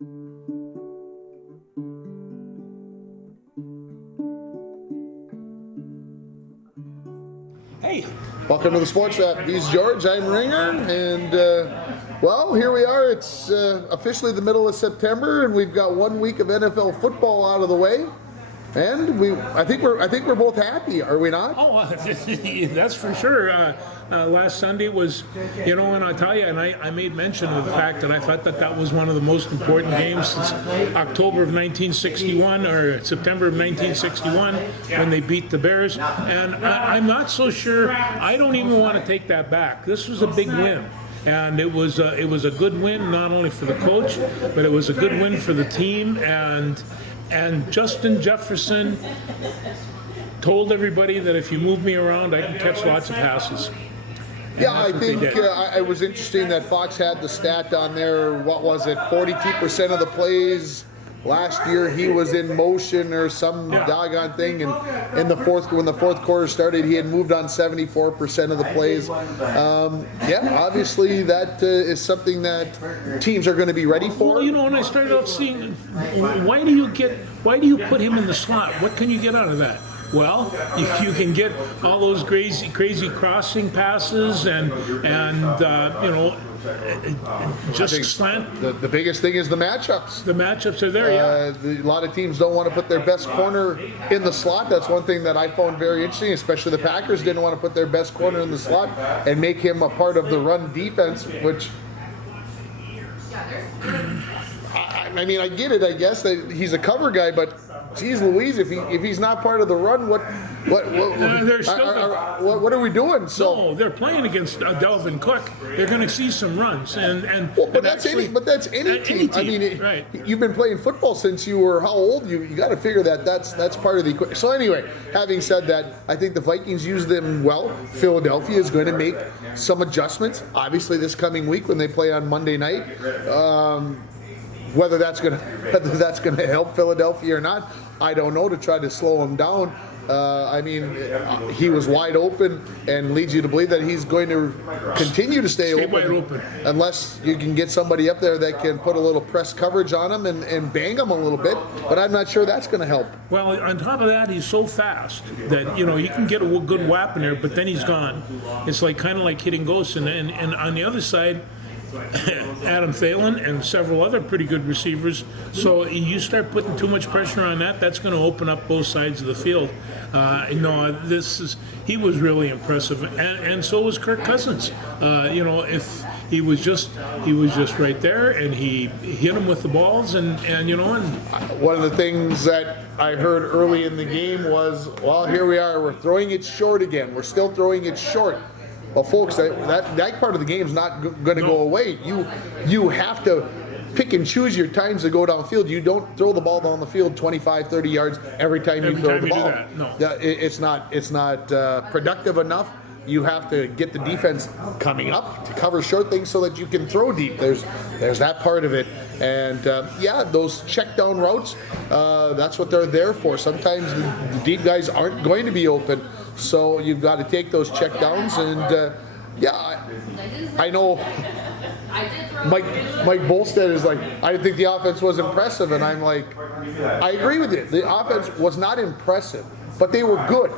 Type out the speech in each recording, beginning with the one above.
Hey. Welcome to the Sports Wrap. He's George, I'm Ringer, and well, here we are. It's officially the middle of September, and we've got 1 week of NFL football out of the way. And I think we're both happy, are we not? Oh, that's for sure. Last Sunday was, and I tell you, and I made mention of the fact that I thought that was one of the most important games since October of 1961 or September of 1961 when they beat the Bears. And I'm not so sure. I don't even want to take that back. This was a big win. And it was a good win, not only for the coach, but it was a good win for the team. And Justin Jefferson told everybody that if you move me around, I can catch lots of passes. And yeah, I think it was interesting that Fox had the stat on there. What was it? 42% of the plays last year he was in motion or some doggone thing. And in the when the fourth quarter started, he had moved on 74% of the plays. Obviously that is something that teams are going to be ready for. Well, and I started out seeing, why do you put him in the slot? What can you get out of that? Well, you can get all those crazy crossing passes and just slant. The biggest thing is the matchups. The matchups are there, A lot of teams don't want to put their best corner in the slot. That's one thing that I found very interesting, especially the Packers didn't want to put their best corner in the slot and make him a part of the run defense, which I mean, I get it, I guess, that he's a cover guy, but geez Louise, if he's not part of the run, what are we doing? So they're playing against Delvin Cook. They're going to see some runs, but that's any team. I mean, you've been playing football since you were how old? You got to figure that's part of the equation. So anyway, having said that, I think the Vikings use them well. Philadelphia is going to make some adjustments, obviously, this coming week when they play on Monday night. Whether that's going to help Philadelphia or not, I don't know, to try to slow him down. I mean, he was wide open and leads you to believe that he's going to continue to stay open unless you can get somebody up there that can put a little press coverage on him and bang him a little bit. But I'm not sure that's going to help. Well, on top of that, he's so fast that, you can get a good whap in there, but then he's gone. It's kind of like hitting ghosts. And on the other side, Adam Thielen and several other pretty good receivers. So you start putting too much pressure on that's going to open up both sides of the field. He was really impressive, and so was Kirk Cousins. If he was just right there, and he hit him with the balls, and one of the things that I heard early in the game was, well, here we are, we're throwing it short again. We're still throwing it short. Well, folks, that part of the game is not going to go away. You have to pick and choose your times to go downfield. You don't throw the ball down the field 25, 30 yards every time you throw the ball. No. It's not productive enough. You have to get the defense coming up to cover short things so that you can throw deep. There's that part of it. And those check down routes, that's what they're there for. Sometimes the deep guys aren't going to be open. So you've got to take those check downs, and I know Mike Bolstead is like, I think the offense was impressive, and I'm like, I agree with you. The offense was not impressive, but they were good.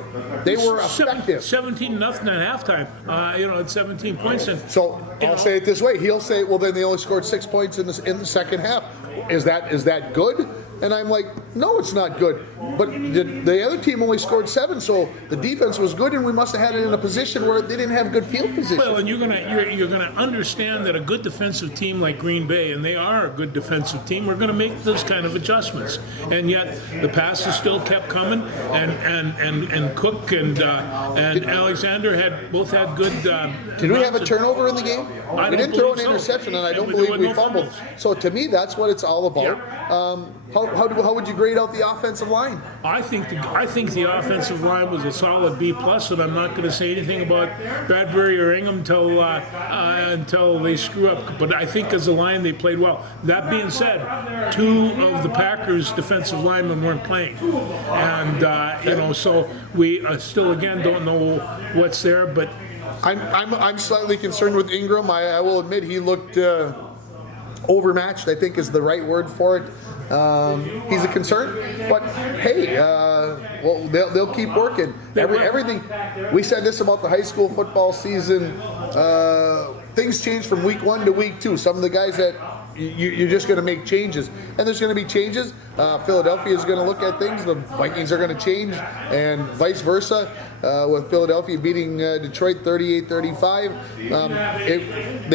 They were effective. 17-0 at halftime. At 17 points. So I'll say it this way. He'll say, well, then they only scored 6 points in the second half. Is that good? And I'm like, no, it's not good. But the other team only scored 7, so the defense was good, and we must have had it in a position where they didn't have good field position. Well, and you're gonna understand that a good defensive team like Green Bay, and they are a good defensive team, we're gonna make those kind of adjustments. And yet the passes still kept coming, and Cook and Alexander both had good. Did we have a turnover in the game? We didn't throw an interception, and I don't believe we fumbled. So to me, that's what it's all about. Yeah. How would you grade out the offensive line? I think the offensive line was a solid B+, and I'm not going to say anything about Bradbury or Ingham until they screw up. But I think as a line they played well. That being said, 2 of the Packers' defensive linemen weren't playing, and so we still again don't know what's there. But I'm slightly concerned with Ingram. I will admit he looked overmatched, I think is the right word for it. He's a concern, but hey, well, they'll keep working. Everything. We said this about the high school football season. Things change from week 1 to week 2. Some of the guys that you're just going to make changes, and there's going to be changes. Philadelphia is going to look at things. The Vikings are going to change, and vice versa. With Philadelphia beating Detroit 38-35,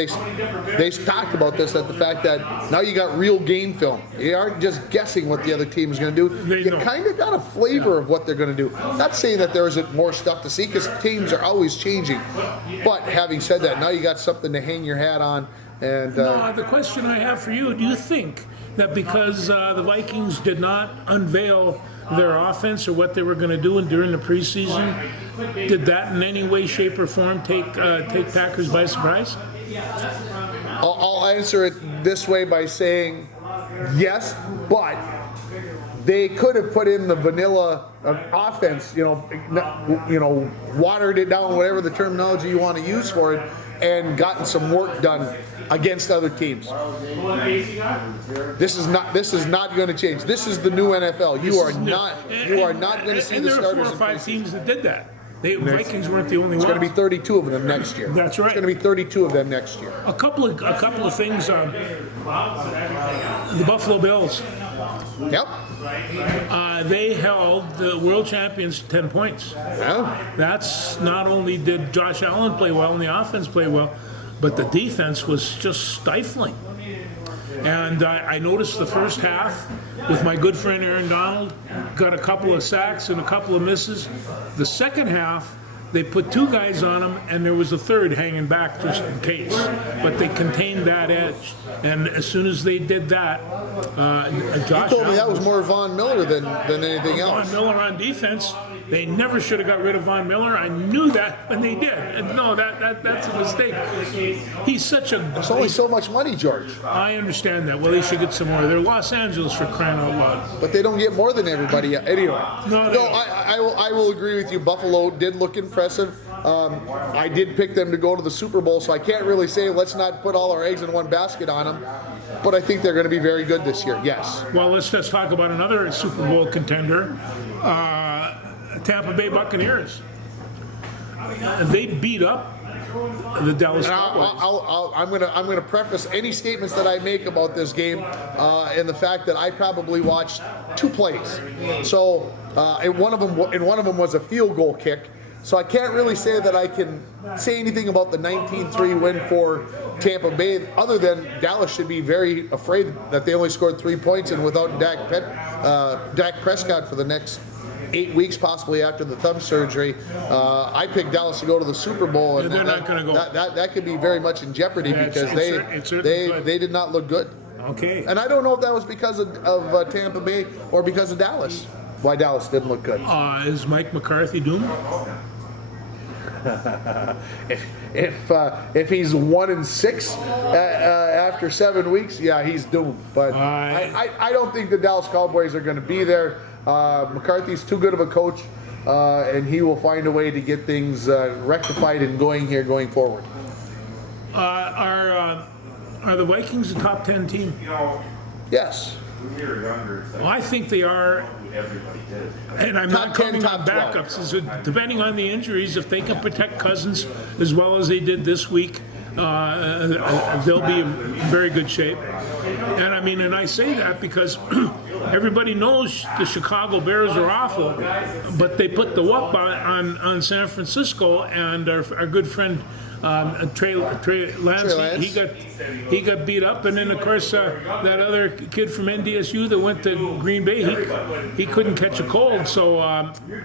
they talked about this, that the fact that now you got real game film. You aren't just guessing what the other team is going to do. You kind of got a flavor of what they're going to do. Not saying that there isn't more stuff to see, because teams are always changing. But having said that, now you got something to hang your hat on. And the question I have for you, do you think that because the Vikings did not unveil their offense or what they were going to do during the preseason, did that in any way, shape, or form take Packers by surprise? I'll answer it this way by saying yes, but they could have put in the vanilla offense, watered it down, whatever the terminology you want to use for it, and gotten some work done against other teams. This is not going to change. This is the new NFL. You are not going to see the starters. There are 4 or 5 teams that did that. Vikings weren't the only ones. It's going to be 32 of them next year. That's right. It's going to be 32 of them next year. A couple of things. The Buffalo Bills. Yep. They held the world champions to 10 points. Yeah. That's not only did Josh Allen play well and the offense play well, but the defense was just stifling. And I noticed the first half with my good friend Aaron Donald, got a couple of sacks and a couple of misses. The second half, they put 2 guys on him, and there was a third hanging back just in case. But they contained that edge. And as soon as they did that, Josh told me that was more Von Miller than anything else. Von Miller on defense. They never should have got rid of Von Miller. I knew that when they did. And no, that's a mistake. He's such a... It's only so much money, George. I understand that. Well, they should get some more. They're Los Angeles, for crying out loud. But they don't get more than everybody anyway. No, I will agree with you. Buffalo did look impressive. I did pick them to go to the Super Bowl, so I can't really say let's not put all our eggs in one basket on them. But I think they're going to be very good this year, yes. Well, let's just talk about another Super Bowl contender, Tampa Bay Buccaneers. They beat up the Dallas Cowboys. I'm going to preface any statements that I make about this game in the fact that I probably watched 2 plays. So, and one of them was a field goal kick. So I can't really say that I can say anything about the 19-3 win for Tampa Bay, other than Dallas should be very afraid that they only scored 3 points, and without Dak Prescott for the next 8 weeks, possibly after the thumb surgery. I picked Dallas to go to the Super Bowl, and they're not going to go. That could be very much in jeopardy because they did not look good. Okay. And I don't know if that was because of Tampa Bay or because of Dallas. Why Dallas didn't look good. Is Mike McCarthy doomed? If he's 1-6 after 7 weeks, yeah, he's doomed. But I don't think the Dallas Cowboys are going to be there. McCarthy's too good of a coach, and he will find a way to get things rectified and going forward. Are the Vikings a top 10 team? Yes. Well, I think they are. And I'm not counting on backups. So depending on the injuries, if they can protect Cousins as well as they did this week, they'll be in very good shape. And I mean, and I say that because everybody knows the Chicago Bears are awful, but they put the whoop on San Francisco, and our good friend Trey Lance, he got beat up, and then of course that other kid from NDSU that went to Green Bay, he couldn't catch a cold, so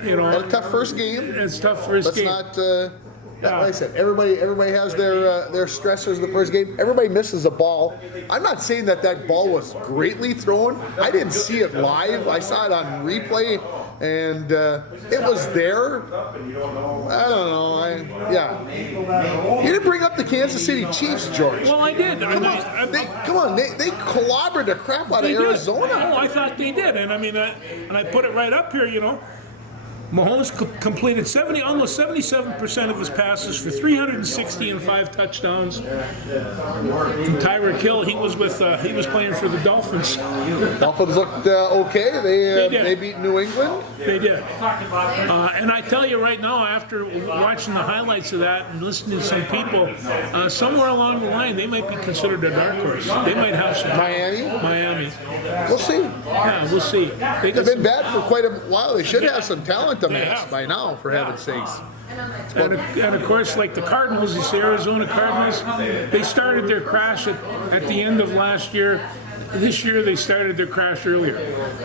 you know. A tough first game. It's tough first game. Let's not. Like I said, everybody has their stressors the first game. Everybody misses a ball. I'm not saying that ball was greatly thrown. I didn't see it live. I saw it on replay, and it was there. I don't know. You didn't bring up the Kansas City Chiefs, George. Well, I did. Come on, they clobbered the crap out of Arizona. Oh, I thought they did, and I mean, and I put it right up here, you know. Mahomes completed almost 77% of his passes for 360 and 5 touchdowns. And Tyreek Hill, he was playing for the Dolphins. Dolphins looked okay. They beat New England. They did. And I tell you right now, after watching the highlights of that and listening to some people, somewhere along the line, they might be considered a dark horse. They might have some. Miami. We'll see. Yeah, we'll see. They've been bad for quite a while. They should have some talent to match by now, for heaven's sakes. And of course, like the Cardinals, the Arizona Cardinals, they started their crash at the end of last year. This year they started their crash earlier.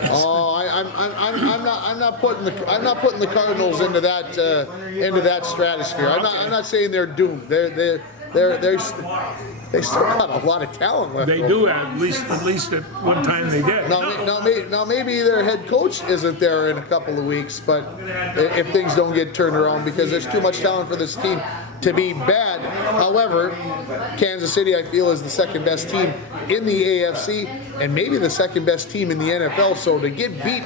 Oh, I'm not putting the Cardinals into that stratosphere. I'm not saying they're doomed. They still got a lot of talent left. They do, at least at one time they did. Now maybe their head coach isn't there in a couple of weeks, but if things don't get turned around, because there's too much talent for this team to be bad. However, Kansas City, I feel, is the second best team in the AFC and maybe the second best team in the NFL. So to get beat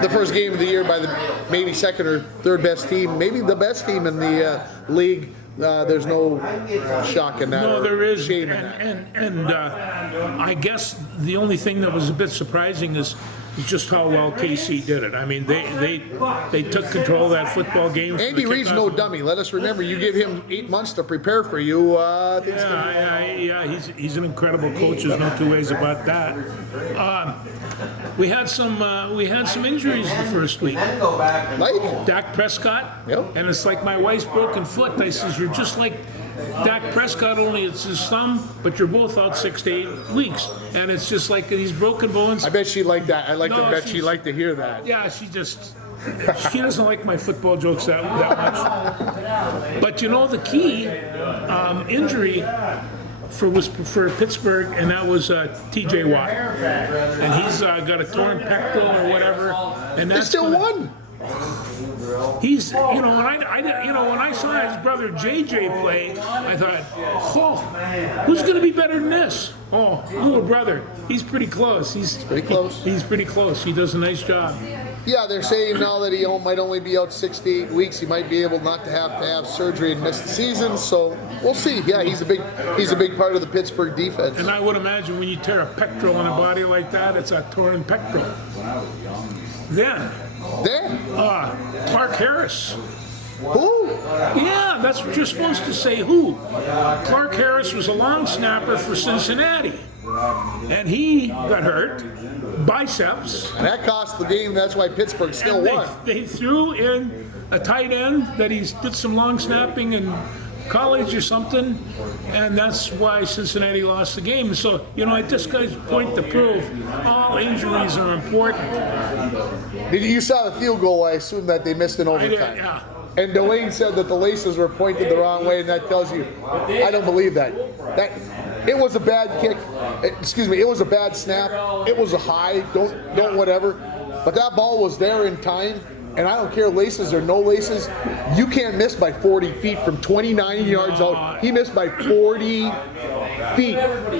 the first game of the year by the maybe second or third best team, maybe the best team in the league, there's no shock in that. No, there is. Shame in that. And I guess the only thing that was a bit surprising is just how well KC did it. I mean, they took control of that football game. Andy Reid's no dummy. Let us remember, you give him 8 months to prepare for you. He's an incredible coach. There's no two ways about that. We had some injuries the first week. Like Dak Prescott. Yep. And it's like my wife's broken foot. I says, you're just like Dak Prescott, only it's his thumb, but you're both out 6 to 8 weeks. And it's just like these broken bones. I bet she liked that. I like to bet she liked to hear that. Yeah, she doesn't like my football jokes that much. But you know, the key injury was for Pittsburgh, and that was T.J. Watt, and he's got a torn pectoral or whatever, and that's still won. He's, when I saw his brother JJ play, I thought, who's going to be better than this? Oh, little brother. He's pretty close. He's pretty close. He's pretty close. He does a nice job. Yeah, they're saying now that he might only be out 6 to 8 weeks. He might be able not to have surgery and miss the season. So we'll see. Yeah, he's a big part of the Pittsburgh defense. And I would imagine when you tear a pectoral in a body like that, it's a torn pectoral. Then Clark Harris. Who? Yeah, that's what you're supposed to say. Who? Clark Harris was a long snapper for Cincinnati, and he got hurt. Biceps. And that cost the game. That's why Pittsburgh still won. They threw in a tight end that he did some long snapping in college or something, and that's why Cincinnati lost the game. So, I just got to point to prove all injuries are important. You saw the field goal. I assume that they missed in overtime. Yeah. And Dwayne said that the laces were pointed the wrong way, and that tells you, I don't believe that. It was a bad kick. It was a bad snap. It was a high. Don't whatever. But that ball was there in time, and I don't care laces or no laces. You can't miss by 40 feet from 29 yards out. He missed by 40 feet.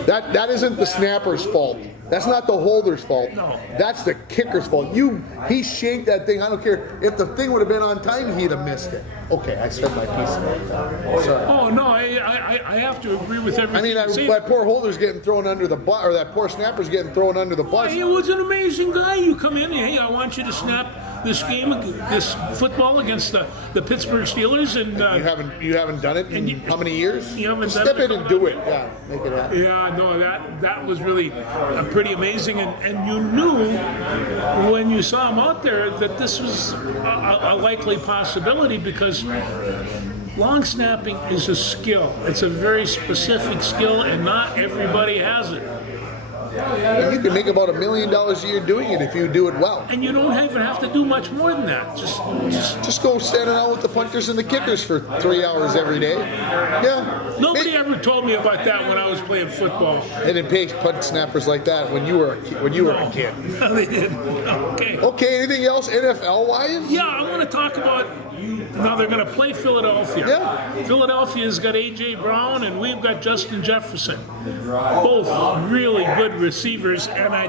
That isn't the snapper's fault. That's not the holder's fault. No. That's the kicker's fault. He shanked that thing. I don't care. If the thing would have been on time, he'd have missed it. Okay, I said my piece about that. Sorry. Oh, no, I have to agree with everything. I mean, that poor holder's getting thrown under the bus, or that poor snapper's getting thrown under the bus. He was an amazing guy. You come in, hey, I want you to snap this game, this football against the Pittsburgh Steelers, and you haven't done it in how many years? You haven't done Step it in and do it. Yeah, make it happen. Yeah, no, that was really pretty amazing, and you knew when you saw him out there that this was a likely possibility, because long snapping is a skill. It's a very specific skill, and not everybody has it. And you can make about $1 million a year doing it if you do it well. And you don't even have to do much more than that. Just go standing out with the punters and the kickers for 3 hours every day. Yeah. Nobody ever told me about that when I was playing football. They didn't pay punt snappers like that when you were a kid. No, they didn't. Okay. Okay. Anything else NFL wise? Yeah, I want to talk about. Now they're going to play Philadelphia. Yeah. Philadelphia's got A.J. Brown, and we've got Justin Jefferson. Both really good receivers, and I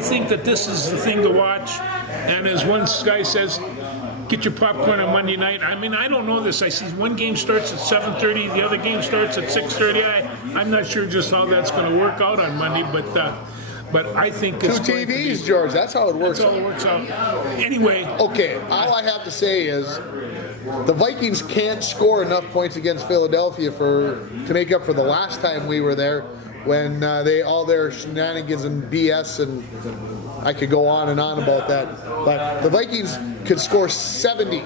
think that this is the thing to watch. And as one guy says, get your popcorn on Monday night. I mean, I don't know this. I see one game starts at 7:30, the other game starts at 6:30. I'm not sure just how that's going to work out on Monday, but I think it's Two going to TVs, be- George. That's how it works. That's how it works out. Anyway, Okay, all I have to say is the Vikings can't score enough points against Philadelphia to make up for the last time we were there when all their shenanigans and BS, and I could go on and on about that. But the Vikings could score 70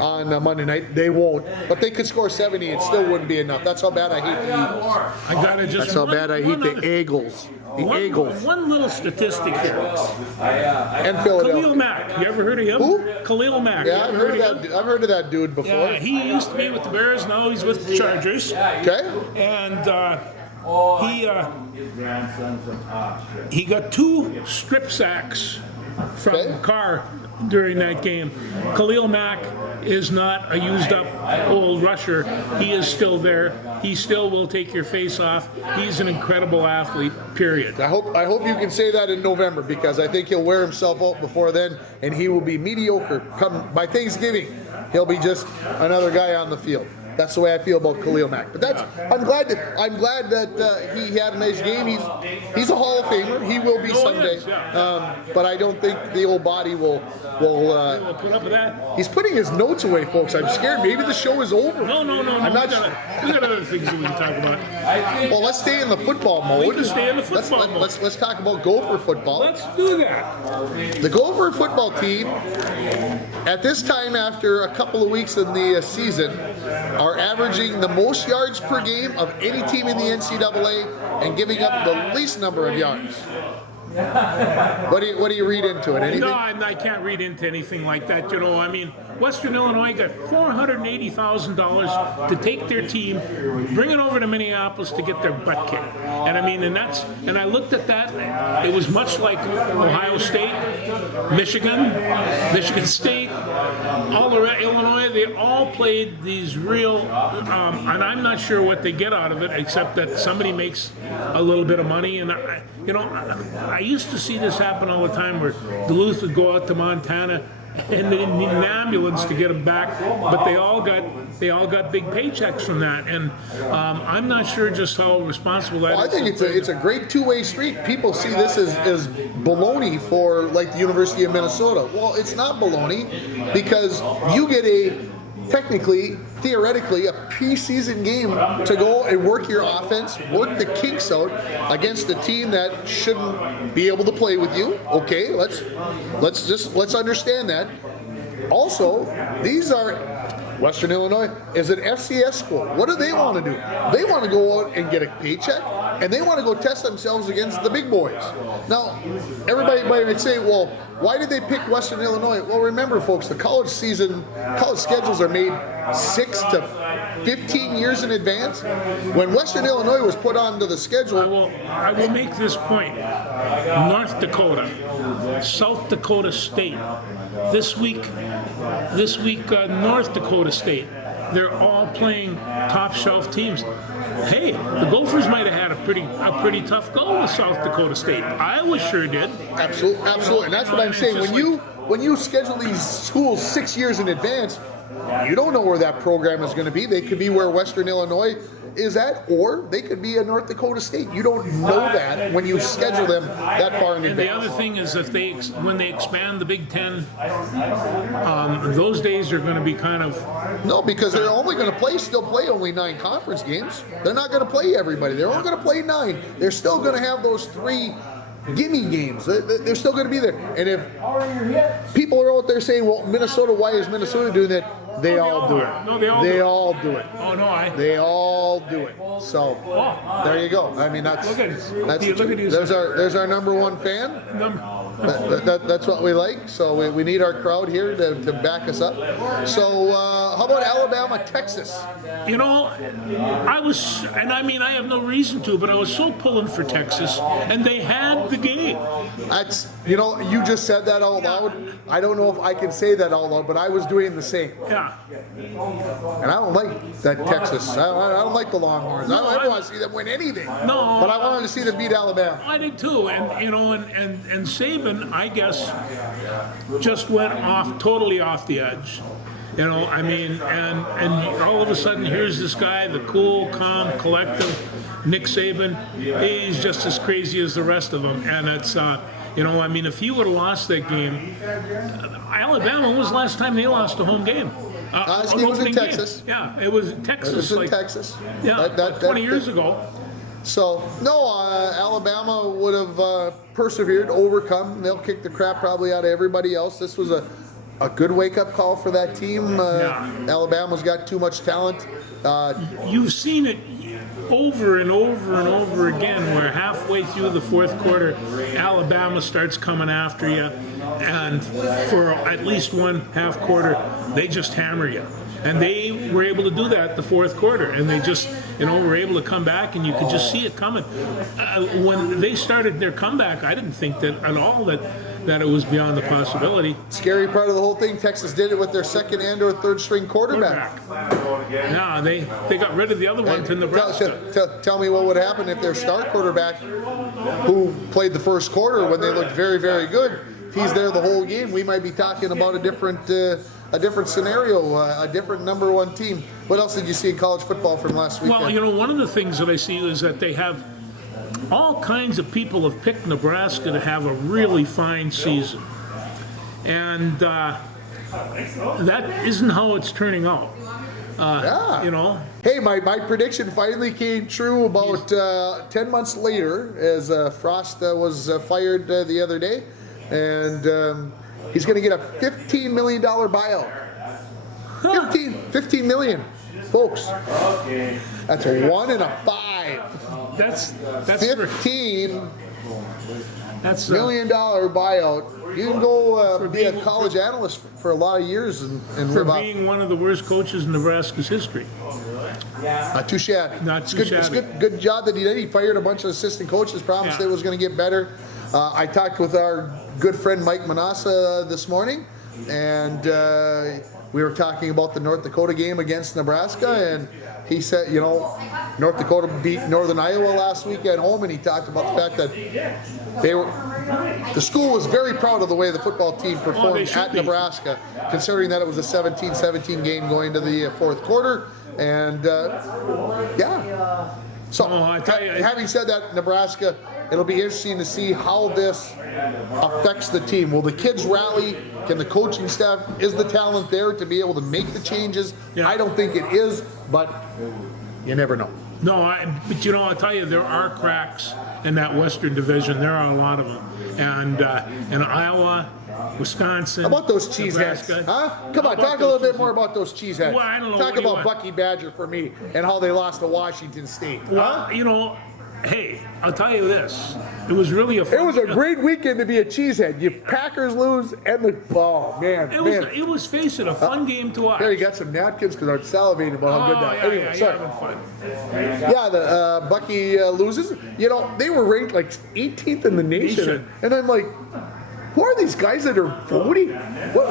on Monday night. They won't, but they could score 70 and still wouldn't be enough. That's how bad I hate the Eagles. I gotta just. That's how bad I hate the Eagles. The Eagles. One little statistic here. And Khalil Philadelphia. Mack. You ever heard of him? Who? Khalil Mack. Yeah, You I've ever heard of that. I've heard of that dude before. Yeah, he used to be with the Bears. Now he's with the Chargers. Okay. And he got 2 strip sacks from Okay. Carr during that game. Khalil Mack is not a used up old rusher. He is still there. He still will take your face off. He's an incredible athlete, period. I hope you can say that in November, because I think he'll wear himself out before then, and he will be mediocre. Come by Thanksgiving, he'll be just another guy on the field. That's the way I feel about Khalil Mack. But I'm glad that he had a nice game. He's a Hall of Famer. He will be someday. Yes, yeah. But I don't think the old body will. We'll put up with that. He's putting his notes away, folks. I'm scared. Maybe the show is over. No. I'm not. We got other things that we can talk about. Well, let's stay in the football mode. We can stay in the football mode. Let's talk about Gopher football. Let's do that. The Gopher football team, at this time after a couple of weeks in the season, are averaging the most yards per game of any team in the NCAA and giving up the least number of yards. What do you read into it? Anything? No, I can't read into anything like that. You know, I mean, Western Illinois got $480,000 to take their team, bring it over to Minneapolis to get their butt kicked. And I mean, and I looked at that. It was much like Ohio State, Michigan State, all the Illinois. They all played these real, and I'm not sure what they get out of it, except that somebody makes a little bit of money. And I used to see this happen all the time, where Duluth would go out to Montana and they didn't need an ambulance to get them back, but they all got big paychecks from that, and I'm not sure just how responsible that is. I think it's a great two-way street. People see this as baloney for like the University of Minnesota. Well, it's not baloney, because you get theoretically, a preseason game to go and work your offense, work the kinks out against a team that shouldn't be able to play with you. Okay, let's understand that. Also, these are Western Illinois is an FCS school. What do they want to do? They want to go out and get a paycheck, and they want to go test themselves against the big boys. Now, everybody might say, well, why did they pick Western Illinois? Well, remember, folks, the college schedules are made 6 to 15 years in advance. When Western Illinois was put onto the schedule, I will make this point. North Dakota, South Dakota State. This week, North Dakota State. They're all playing top shelf teams. Hey, the Gophers might have had a pretty tough go with South Dakota State. Iowa sure did. Absolutely, and that's what I'm saying. When you schedule these schools 6 years in advance, you don't know where that program is going to be. They could be where Western Illinois is at, or they could be a North Dakota State. You don't know that when you schedule them that far in And the advance. other thing is, when they expand the Big Ten, those days are going to be kind of. No, because they're only going to still play only 9 conference games. They're not going to play everybody. They're only going to play 9. They're still going to have those 3 gimme games. They're still going to be there. And if people are out there saying, well, Minnesota, why is Minnesota doing that? They all do it. No, they all do it. Oh, no, They all do it. So there you go. I mean, there's our number 1 fan. That's what we like. So we need our crowd here to back us up. So how about Alabama, Texas? You know, I have no reason to, but I was so pulling for Texas, and they had the game. You just said that out loud. I don't know if I can say that out loud, but I was doing the same. Yeah. And I don't like that Texas. I don't like the Longhorns. I don't want to see them win anything. No. But I wanted to see them beat Alabama. I did too, and and Saban Saban, I guess, just went totally off the edge. You know, I mean, and all of a sudden, here's this guy, the cool, calm, collective Nick Saban. He's just as crazy as the rest of them. And it's, you know, I mean, if he would have lost that game, Alabama, when was the last time they lost a home game? Last game was in Texas. Yeah, it was in Texas. It was in Texas. Yeah, 20 years ago. So, no, Alabama would have persevered, overcome. They'll kick the crap probably out of everybody else. This was a good wake-up call for that team. Alabama's got too much talent. You've seen it over and over and over again where halfway through the fourth quarter, Alabama starts coming after you, and for at least one half quarter, they just hammer you. And they were able to do that the fourth quarter, and they just, you know, were able to come back, and you could just see it coming. When they started their comeback, I didn't think that at all that it was beyond the possibility. Scary part of the whole thing, Texas did it with their second and or third string quarterback. Yeah, they got rid of the other one to Nebraska. Tell me what would happen if their star quarterback, who played the first quarter when they looked very, very good, if he's there the whole game, we might be talking about a different scenario, a different number one team. What else did you see in college football from last weekend? Well, you know, one of the things that I see is that they have all kinds of people have picked Nebraska to have a really fine season. And that isn't how it's turning out. You know. Hey, my prediction finally came true about 10 months later as Frost was fired the other day. And he's going to get a $15 million buyout. 15 million, folks. That's a 1 and a 5. That's $15 million buyout. You can go be a college analyst for a lot of years and for being one of the worst coaches in Nebraska's history. Not too shabby. Not too It's shabby. good job that he did. He fired a bunch of assistant coaches, promised it was going to get better. I talked with our good friend Mike Manassa this morning, and we were talking about the North Dakota game against Nebraska, and he said, you know, North Dakota beat Northern Iowa last week at home, and he talked about the fact that the school was very proud of the way the football team performed at Nebraska, considering that it was a 17-17 game going to the fourth quarter, and So, I tell you, having said that, Nebraska, it'll be interesting to see how this affects the team. Will the kids rally? Can the coaching staff, is the talent there to be able to make the changes? I don't think it is, but you never know. No, but you know, I'll tell you, there are cracks in that Western Division. There are a lot of them. And in Iowa, Wisconsin. How about those cheeseheads? Huh? Come on, talk a little bit more about those cheeseheads. Well, I don't know. Talk about Bucky Badger for me and how they lost to Washington State. Well, you know, hey, I'll tell you this. It was really a fun. It was a great weekend to be a cheesehead. You Packers lose and it was, face it, a fun game to watch. Here, you got some napkins because I'm salivating about how good that. Anyway, sorry. Having fun. Yeah, the Bucky loses. You know, they were ranked like 18th in the nation. And I'm like, who are these guys that are voting? Where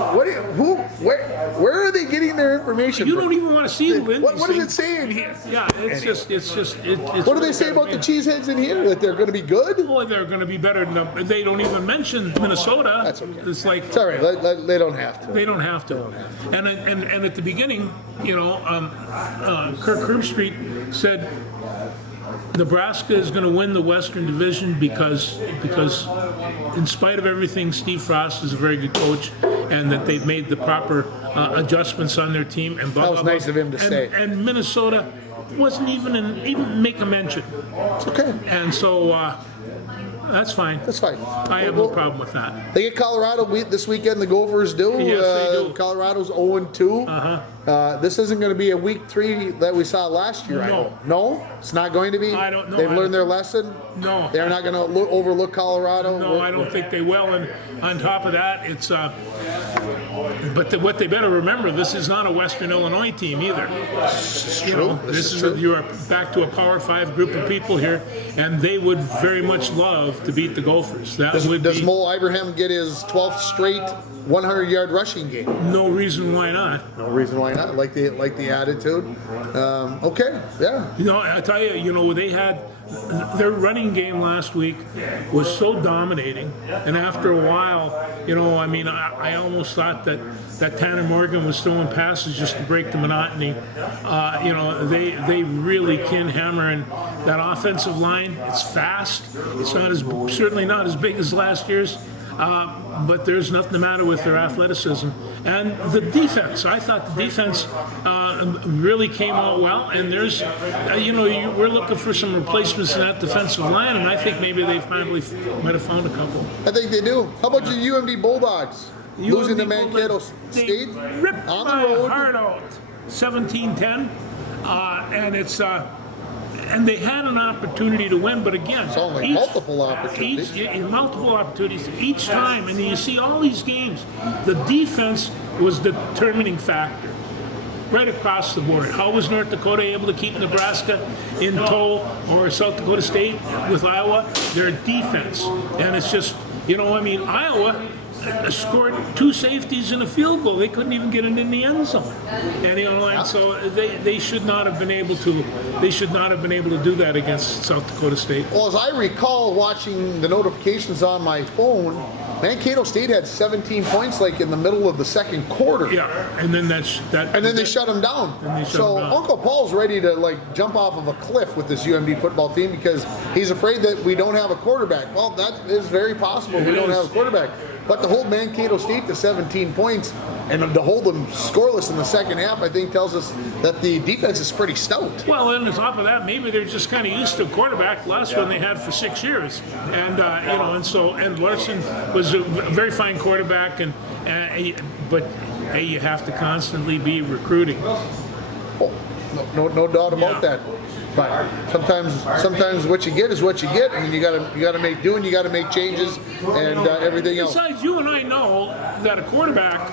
are they getting their information You from? don't even want to see the What does it say in here? Yeah, it's just. What do they say about the cheeseheads in here? That they're going to be good? Boy, they're going to be better than they don't even mention Minnesota. That's okay. It's like it's all right. They don't have to. They don't have to. And at the beginning, you know, Kirk Herbstreit said Nebraska is going to win the Western Division because in spite of everything, Steve Frost is a very good coach, and that they've made the proper adjustments on their team. And blah, that was blah, nice blah. of him to say. And Minnesota wasn't even make a mention. It's okay. And so that's fine. That's fine. I have no problem with that. They get Colorado this weekend. The Gophers do. Yes, they do. Colorado's 0-2. This isn't going to be a week 3 that we saw last year. No. No, it's not going to be. I don't know. They've learned their lesson. No. They're not going to overlook Colorado. No, I don't think they will. And on top of that, it's. But what they better remember, this is not a Western Illinois team either. This is true. You are back to a Power 5 group of people here, and they would very much love to beat the Gophers. Does Mo Ibrahim get his 12th straight 100-yard rushing game. No reason why not. No reason why not. Like the attitude. Okay, yeah. You know, I tell you, you know, they had their running game last week was so dominating, and after a while, you know, I mean, I almost thought that Tanner Morgan was throwing passes just to break the monotony. You know, they really can hammer, and that offensive line, it's fast. It's certainly not as big as last year's. But there's nothing the matter with their athleticism. And the defense, I thought the defense really came out well. And there's, you know, we're looking for some replacements in that defensive line, and I think maybe they finally might have found a couple. I think they do. How about your UMD Bulldogs? Losing to Mankato State ripped on my the road. heart out, 17-10. And it's... and they had an opportunity to win, but again, it's only multiple opportunities. Multiple opportunities each time, and you see all these games. The defense was the determining factor, right across the board. How was North Dakota able to keep Nebraska in tow, or South Dakota State with Iowa? Their defense, and it's just, you know, I mean, Iowa scored 2 safeties and a field goal. They couldn't even get it in the end zone, and you know, and so they should not have been able to. They should not have been able to do that against South Dakota State. Well, as I recall, watching the notifications on my phone, Mankato State had 17 points, like in the middle of the second quarter. Yeah, and then and then they shut them down. So Uncle Paul's ready to like jump off of a cliff with this UMD football team because he's afraid that we don't have a quarterback. Well, that is very possible. We don't have a quarterback. But to hold Mankato State to 17 points and to hold them scoreless in the second half, I think tells us that the defense is pretty stout. Well, and on top of that, maybe they're just kind of used to a quarterback less one they had for 6 years, and you know, and Larson was a very fine quarterback, but hey, you have to constantly be recruiting. Oh, no doubt about that. But sometimes what you get is what you get, and you gotta make do, and you gotta make changes, and everything else. Besides, you and I know that a quarterback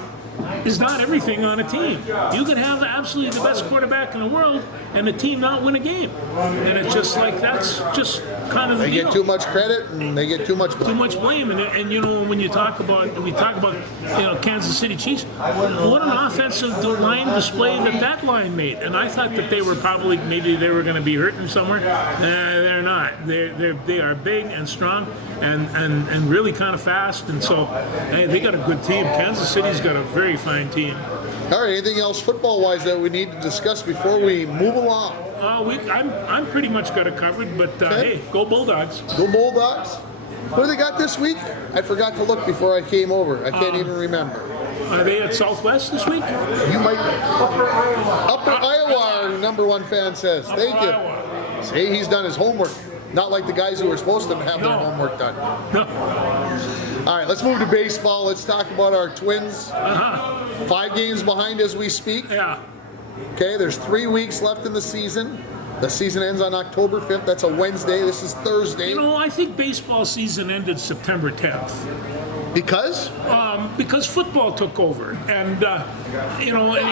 is not everything on a team. You can have absolutely the best quarterback in the world and the team not win a game, and it's just like that's just kind of the deal. They get too much credit and they get too much blame. Too much blame, and you know, when we talk about you know, Kansas City Chiefs, what an offensive line display that line made, and I thought that they were probably maybe they were going to be hurting somewhere. They're not. They are big and strong and really kind of fast, and so hey, they got a good team. Kansas City's got a very fine team. All right, anything else football-wise that we need to discuss before we move along? I'm pretty much got it covered, but hey, go Bulldogs. Go Bulldogs. What do they got this week? I forgot to look before I came over. I can't even remember. Are they at Southwest this week? You might. Upper Iowa, our number one fan says. Thank you. Iowa. See, he's done his homework. Not like the guys who were supposed to have their homework done. No. All right, let's move to baseball. Let's talk about our Twins. 5 games behind as we speak. Yeah. Okay, there's 3 weeks left in the season. The season ends on October 5th. That's a Wednesday. This is Thursday. You know, I think baseball season ended September 10th. Because? Because football took over, and you know, and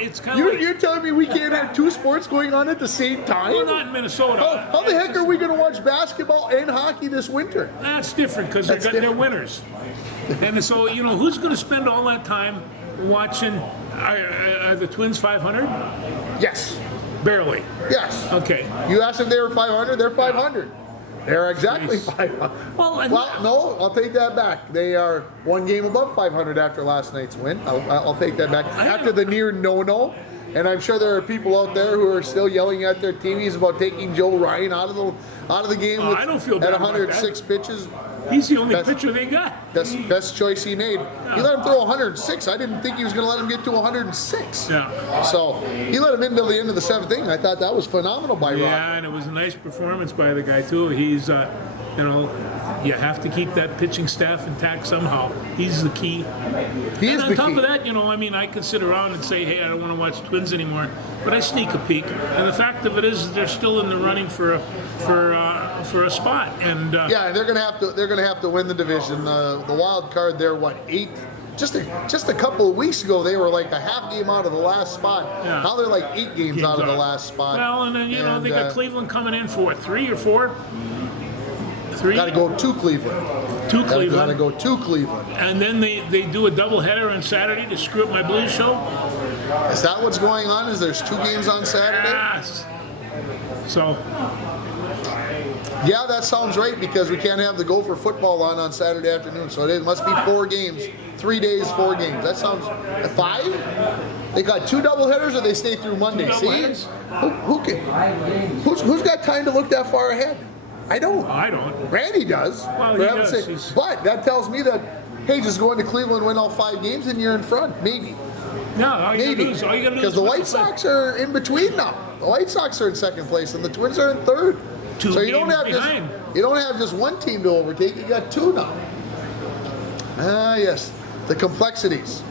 it's kind of like You're telling me we can't have 2 sports going on at the same time? we're not in Minnesota. How the heck are we going to watch basketball and hockey this winter? That's different because they're winners, and so you know, who's going to spend all that time watching? Are the Twins 500? Yes. Barely. Yes. Okay. You asked if they were 500. They're 500. They're exactly 500. Well, no, I'll take that back. They are 1 game above 500 after last night's win. I'll take that back. After the near no-no, and I'm sure there are people out there who are still yelling at their TVs about taking Joe Ryan out of the game I don't feel bad at 106 about pitches. He's the only pitcher they got. That's best choice he made. He let him throw 106. I didn't think he was going to let him get to 106. Yeah. So he let him into the end of the 7th inning. I thought that was phenomenal by Rock. Yeah, and it was a nice performance by the guy too. He's, you know, you have to keep that pitching staff intact somehow. He's the key. He is the key. On top of that, you know, I mean, I could sit around and say, hey, I don't want to watch Twins anymore, but I sneak a peek. And the fact of it is, they're still in the running for a spot. And yeah, they're gonna have to win the division. The wild card, they're what, 8? Just a couple of weeks ago, they were like a half game out of the last spot. Yeah. Now they're like 8 games out of the last spot. Well, and then you know they got Cleveland coming in for what, 3 or 4? 3. Got to go to Cleveland. To Got to Cleveland. go to Cleveland. And then they do a doubleheader on Saturday to screw up my Blues show. Is that what's going on? Is there's 2 games on Saturday? Yes. So, Yeah, that sounds right because we can't have the Gopher football on Saturday afternoon. So it must be 4 games, 3 days, 4 games. That sounds 5. They got 2 doubleheaders, or they stay through Monday. Two See, doubleheaders. who's got time to look that far ahead? I don't. I don't. Randy does. Well, for he heaven's does. sake. He's- But that tells me that, hey, just go into Cleveland, win all 5 games, and you're in front. Maybe. No, all you Maybe. gotta do is Because the White Sox are in between now. The White Sox are in 2nd place, and the Twins are in 3rd. 2 So you don't games have behind. you don't have just one team to overtake. You got 2 now. Ah, yes, the complexities.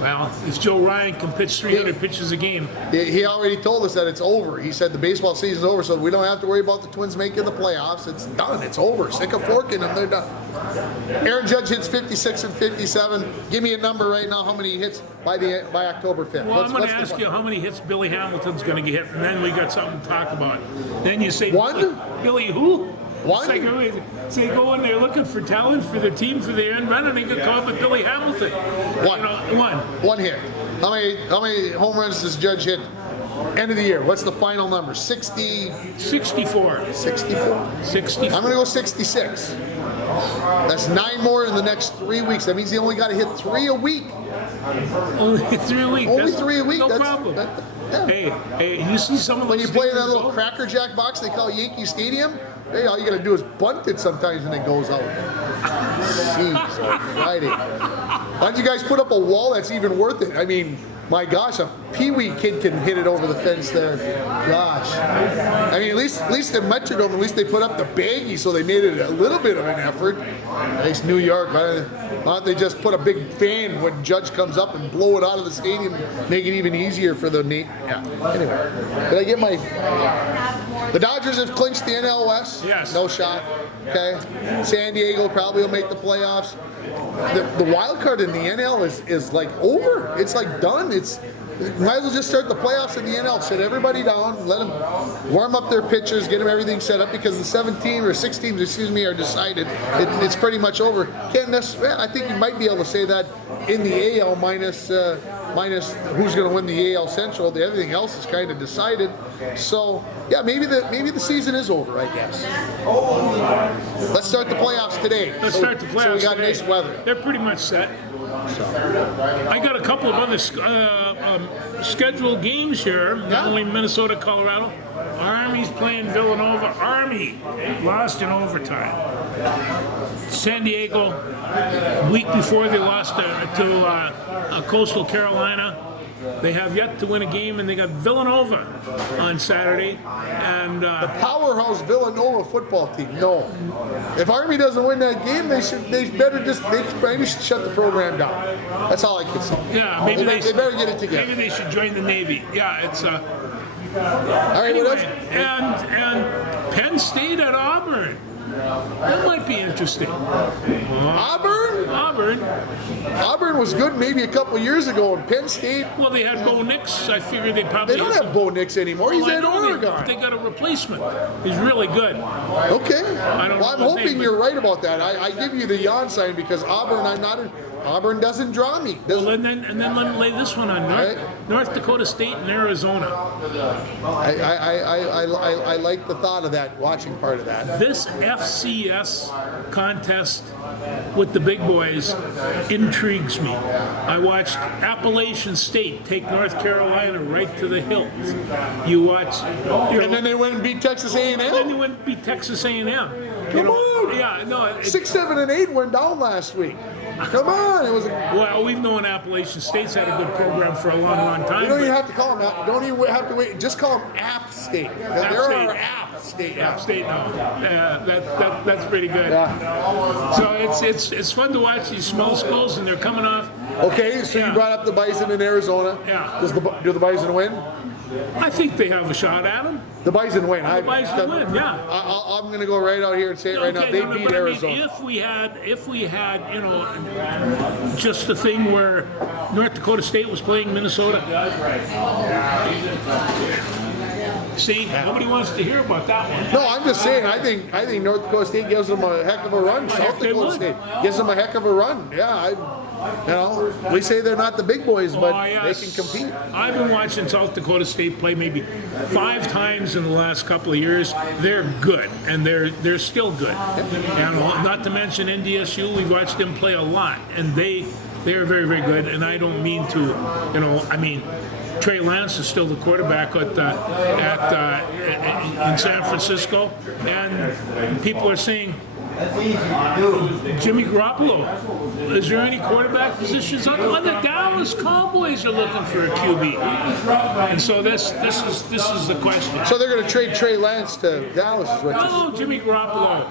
Well, if Joe Ryan can pitch 300 pitches a game, He already told us that it's over. He said the baseball season's over, so we don't have to worry about the Twins making the playoffs. It's done. It's over. Stick a fork in them. They're done. Aaron Judge hits 56 and 57. Give me a number right now. How many he hits by October 5th? well, I'm going to ask you how many hits Billy Hamilton's going to get, and then we got something to talk about. Then you say, 1? Billy who? One? So they go in there looking for talent for their team, for their end run, and they get caught with Billy Hamilton. 1. You know, 1. 1 hit. How many home runs does Judge hit? End of the year. What's the final number? 60, 64. 64? 64. I'm going to go 66. That's 9 more in the next 3 weeks. That means he only got to hit 3 a week. Only 3 a week. Only That's 3 a week. No That's, problem. yeah. Hey, you see some of When those you play in games that little go? Cracker Jack box they call Yankee Stadium, hey, all you got to do is bunt it sometimes and it goes out. Jeez, Friday. Why don't you guys put up a wall that's even worth it? I mean, my gosh, a Pee-wee kid can hit it over the fence there. Gosh. I mean, at least in Metrodome, at least they put up the baggie, so they made it a little bit of an effort. Nice New York. Why don't they just put a big fan when Judge comes up and blow it out of the stadium and make it even easier for the Yeah. Anyway, did I get my... The Dodgers have clinched the NL West. Yes. No shot. Okay. San Diego probably will make the playoffs. The wild card in the NL is like over. It's like done. Might as well just start the playoffs in the NL. Sit everybody down, let them warm up their pitchers, get them everything set up because the 17 or 6 teams, are decided. It's pretty much over. Can't necessarily. I think you might be able to say that in the AL minus who's going to win the AL Central. Everything else is kind of decided. So yeah, maybe the season is over. I guess. Let's start the playoffs today. Let's start the playoffs So we got today. nice weather. They're pretty much set. I got a couple of other scheduled games here. Not only Minnesota, Colorado. Army's playing Villanova. Army lost in overtime. San Diego, week before they lost to Coastal Carolina. They have yet to win a game, and they got Villanova on Saturday. And Powerhouse Villanova football team. No, if Army doesn't win that game, they maybe should shut the program down. That's all I can say. yeah, maybe they better get it together. Maybe they should join the Navy. Yeah, it's All right, what else? anyway, and Penn State at Auburn. That might be interesting. Auburn was good maybe a couple years ago, and Penn State. Well, they had Bo Nix. I figured they probably They don't had have Bo Nix anymore. He's I at know Oregon. They got a replacement. He's really good. Okay. don't Well, I'm know his hoping name, you're right about that. I give you the yawn sign because Auburn doesn't draw me. Well, and then let me lay this one on North Dakota State and Arizona. I like the thought of that, watching part of that. This FCS contest with the big boys intrigues me. I watched Appalachian State take North Carolina right to the hilt. You watch, And then they went and beat Texas A&M. then you went and beat Texas A&M. Come on. Yeah, no. 6, 7, and 8 went down last week. Come on, it was. Well, we've known Appalachian State's had a good program for a long, long time. You don't even but- have to call them that. Don't even have to wait. Just call them App State. App They're State. our App State. App State, no. That's pretty good. Yeah. So it's fun to watch these small schools, and they're coming off. Okay, so Yeah. you brought up the Bison in Arizona. Yeah. Do the Bison win? I think they have a shot at them. The Bison win. The Bison win, yeah. I'm going to go right out here and say it right now. They beat but Arizona. I mean, if we had, just the thing where North Dakota State was playing Minnesota. See, nobody wants to hear about that one. No, I'm just saying. I think North Dakota State gives them a heck of a run. South they Dakota would. State gives them a heck of a run. Yeah, we say they're not the big boys, but they can compete. I've been watching South Dakota State play maybe 5 times in the last couple of years. They're good, and they're still good. And not to mention NDSU, we've watched them play a lot, and they are very, very good. And I don't mean to, Trey Lance is still the quarterback in San Francisco, and people are saying, Jimmy Garoppolo, is there any quarterback positions on the Dallas Cowboys are looking for a QB? And so this is the question. So they're going to trade Trey Lance to Dallas, is what you're saying? No, Jimmy Garoppolo.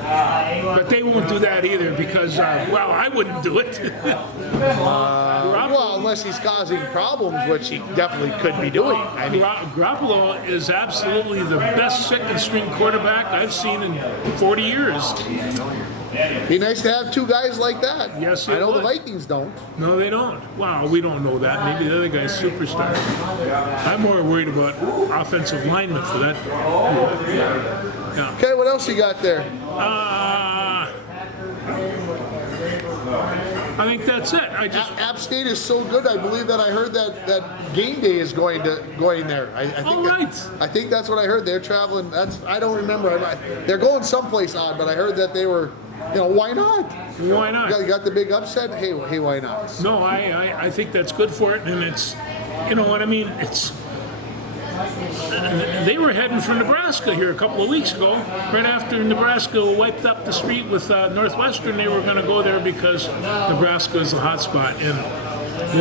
But they won't do that either because, I wouldn't do it. Well, unless he's causing problems, which he definitely could be doing. I mean, Garoppolo is absolutely the best second-string quarterback I've seen in 40 years. be nice to have 2 guys like that. Yes, it I know the would. Vikings don't. No, they don't. Wow, we don't know that. Maybe the other guy's superstar. I'm more worried about offensive linemen for that. Yeah. Okay, what else you got there? I think that's it. App State is so good. I believe that I heard that game day is going there. I think All right. I think that's what I heard. They're traveling. I don't remember. They're going someplace odd, but I heard that they were. Why not? Why not? You got the big upset. Hey, why not? No, I think that's good for it, and it's, what I mean. It's they were heading for Nebraska here a couple of weeks ago. Right after Nebraska wiped up the street with Northwestern, they were going to go there because Nebraska is a hot spot, and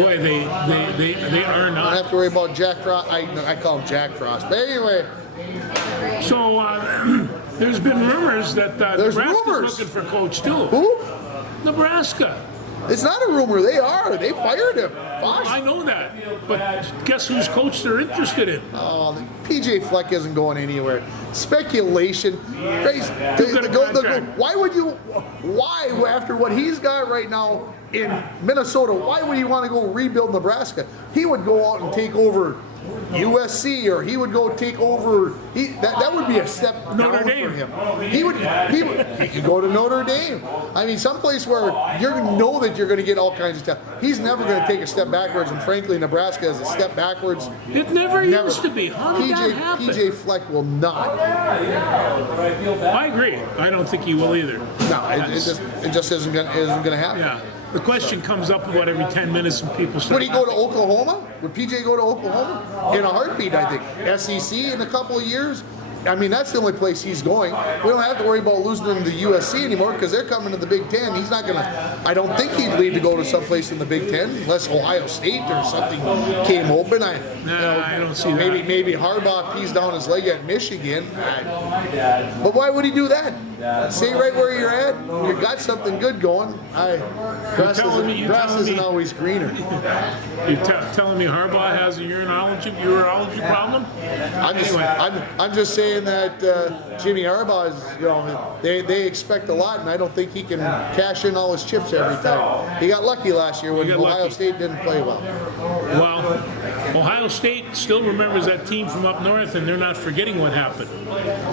boy, they are I don't not. have to worry about Jack Frost. I call him Jack Frost. But anyway, So there's been rumors that There's Nebraska's rumors. looking for coach too. who? Nebraska. It's not a rumor. They are. They fired him. Fox. I know that, but guess whose coach they're interested in? Oh, PJ Fleck isn't going anywhere. Speculation. Crazy. good a contract. Why would you? Why, after what he's got right now in Minnesota, why would he want to go rebuild Nebraska? He would go out and take over USC, or he would go take over. That would be a step Notre down Dame. for him. He could go to Notre Dame. I mean, someplace where you know that you're going to get all kinds of stuff. He's never going to take a step backwards, and frankly, Nebraska is a step backwards. It never used to be. How did that happen? PJ Fleck will not. I agree. I don't think he will either. No, it just isn't going to happen. Yeah. The question comes up about every 10 minutes when people start. Would he go to Oklahoma? Would PJ go to Oklahoma? In a heartbeat, I think. SEC in a couple of years? I mean, that's the only place he's going. We don't have to worry about losing him to USC anymore because they're coming to the Big Ten. He's not going to, I don't think he'd leave to go to someplace in the Big Ten unless Ohio State or something came open. I don't see that. Maybe Harbaugh pees down his leg at Michigan. But why would he do that? Stay right where you're at. You got something good going. Grass isn't always greener. You're telling me Harbaugh has a urology problem? I'm just saying that Jimmy Harbaugh is, they expect a lot, and I don't think he can cash in all his chips every time. He got lucky last year when Ohio State didn't play well. Well, Ohio State still remembers that team from up north, and they're not forgetting what happened.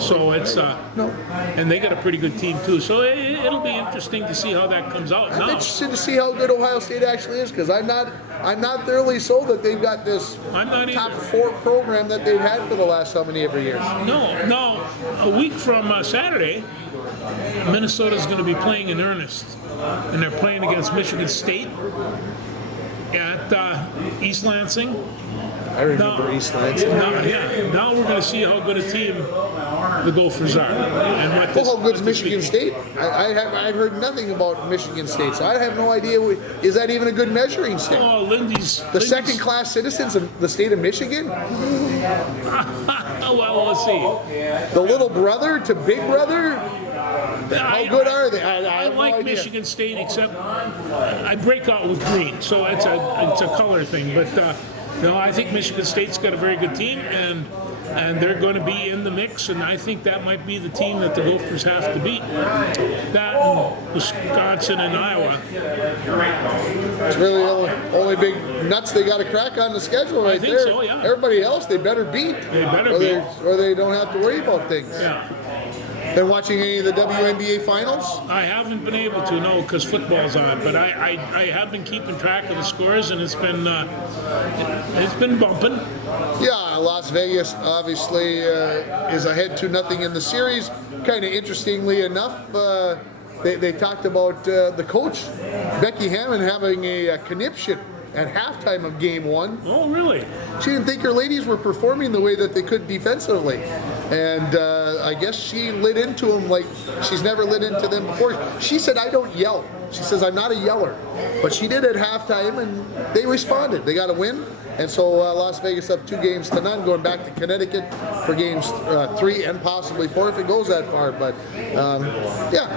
So it's and they got a pretty good team too. So it'll be interesting to see how that comes out. I'm interested to see how good Ohio State actually is, because I'm not thoroughly sold that they've got this I'm not top either. 4 program that they've had for the last how many ever years. No. A week from Saturday, Minnesota's going to be playing in earnest, and they're playing against Michigan State at East Lansing. I remember East Lansing. Now we're going to see how good a team the Gophers are. And what this, Well, how good's what this Michigan week- State? I've heard nothing about Michigan State, so I have no idea. Is that even a good measuring stick? Oh, Lindy's The second-class citizens of the state of Michigan? Well, let's see. The little brother to big brother? How good are they? I I have no like idea. Michigan State, except I break out with green, so it's a color thing. But I think Michigan State's got a very good team, and and they're going to be in the mix, and I think that might be the team that the Gophers have to beat. That and Wisconsin and Iowa. It's really the only big nuts they got to crack on the schedule right think there. so, yeah. Everybody else, they better beat. They better or beat. Or they don't have to worry about things. Yeah. Been watching any of the WNBA finals? I haven't been able to, no, because football's on. But I have been keeping track of the scores, and it's been bumping. Yeah, Las Vegas obviously is ahead 2-0 in the series. Kind of interestingly enough, they talked about the coach, Becky Hammond, having a conniption at halftime of game one. Oh, really? She didn't think her ladies were performing the way that they could defensively. And I guess she lit into them like she's never lit into them before. She said, I don't yell. She says, I'm not a yeller. But she did at halftime, and they responded. They got a win. And so Las Vegas up 2-0, going back to Connecticut for games 3 and possibly 4 if it goes that far. But yeah,